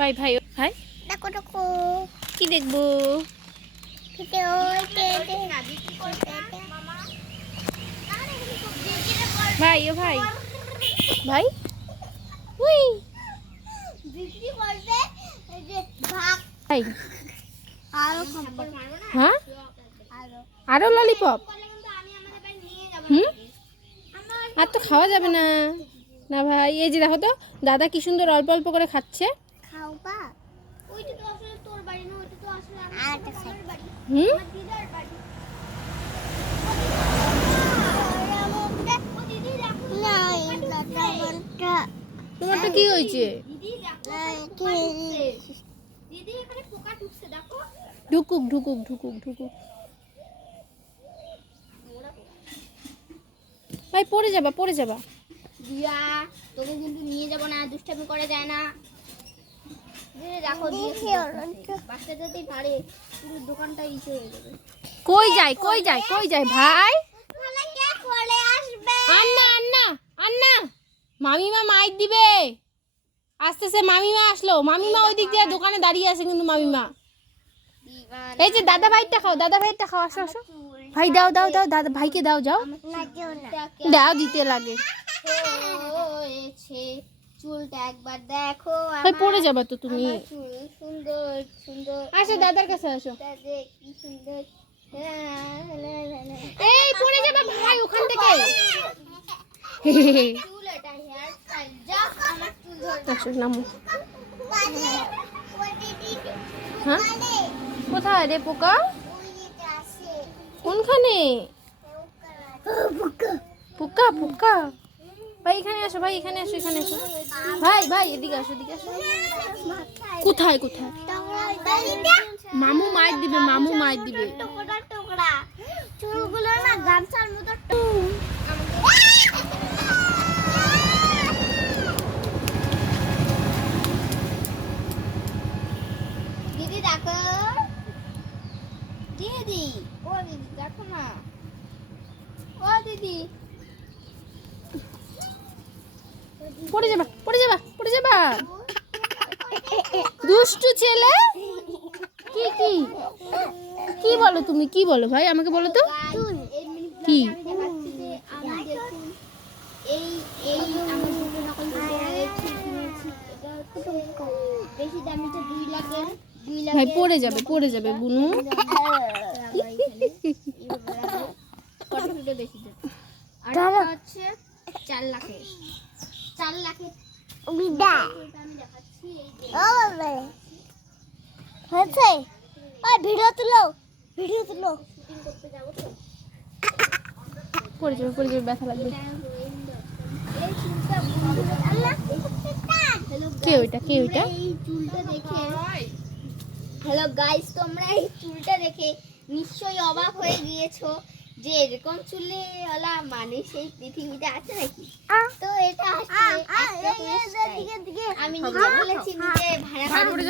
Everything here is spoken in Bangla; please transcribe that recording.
ভাই ভাই ভাই দেখো দেখো কি দেখবো? ভাই ও ভাই ভাই উই ভাই হ্যাঁ আরো ললিপপ আর তো খাওয়া যাবে না। না ভাই এই যে দেখো তো দাদা কি সুন্দর অল্প অল্প করে খাচ্ছে। খাওবা ওইটা তো আসলে তোর বাড়ি না, ওইটা তো আসলে আমার বাড়ি। আমার দিদার বাড়ি। ও দিদি দেখো না এই লতাটা তোমারটা কি হয়েছে? দিদি দেখো দিদি এখানে পোকা ঢুকছে দেখো। ঢুকুক ঢুকুক ঢুকুক ঢুকুক। ভাই পড়ে যাবা পড়ে যাবা। দিয়া তোকে কিন্তু নিয়ে যাব না, দুষ্টামি করা যায় না। দেখো বাচ্চা যদি পারে পুরো দোকানটা ইসে হয়ে যাবে। কই যায় কই যায় কই যায় ভাই? চলে আসবে আন্না আন্না আন্না মামিমা মাইক দিবে। আসতেছে মামিমা আসলো। মামিমা ওই দিক দিয়ে দোকানে দাঁড়িয়ে আছে কিন্তু মামিমা। এই যে দাদা ভাইটা খাও, দাদা ভাইটা খাও, আসো আসো। ভাই দাও দাও দাও দাদা ভাইকে দাও যাও। দাও দিতে লাগে। হয়েছে চুলটা একবার দেখো ভাই পড়ে যাবা তো তুমি। আমার চুল সুন্দর সুন্দর। আসো দাদার কাছে আসো। কি সুন্দর। এই পড়ে যাবা ভাই ওখান থেকে। চুল এটা হেয়ার স্টাইল যা আমার চুল ধরে। আসো নামো। হ্যাঁ কোথায় রে পোকা? কোনখানে? পোকা পোকা ভাই এখানে আসো, ভাই এখানে আসো, এখানে আসো। ভাই ভাই এদিকে আসো, এদিকে আসো। কোথায় কোথায়? মামু মাইর দিবে, মামু মাইর দিবে। টুকরা টুকরা চুলগুলো না গামছার মতো। দিদি দেখো দিদি, ও দিদি দেখো না, ও দিদি। পড়ে যাবা পড়ে যাবা পড়ে যাবা। দুষ্টু ছেলে। কি কি কি বলো তুমি, কি বলো ভাই আমাকে বলো তো কি? এই এই আমি দুটো নকল কিনেছি। এটা হচ্ছে বেশি দামিটা 2 লাখের। 2 লাখ ভাই পড়ে যাবে বুনু। কত ফুটে বেশি দাম। আর এটা হচ্ছে 4 লাখের। 4 লাখের বিদা আমি দেখাচ্ছি। এই যে ও বাবা হচ্ছে ওই ভিডিও তুলো শুটিং করতে যাব তো। পড়ে যাবে ব্যথা লাগবে। এই চুলটা আল্লাহ কে ওইটা কে ওইটা? এই চুলটা দেখে হ্যালো গাইস, তোমরা এই চুলটা দেখে নিশ্চয়ই অবাক হয়ে গিয়েছো যে এরকম চুলে ওলা মানুষ এই পৃথিবীতে আছে নাকি। তো এটা আসলে এক রকমের স্টাইল। আমি নিজে বলেছি নিজে ভাড়া করে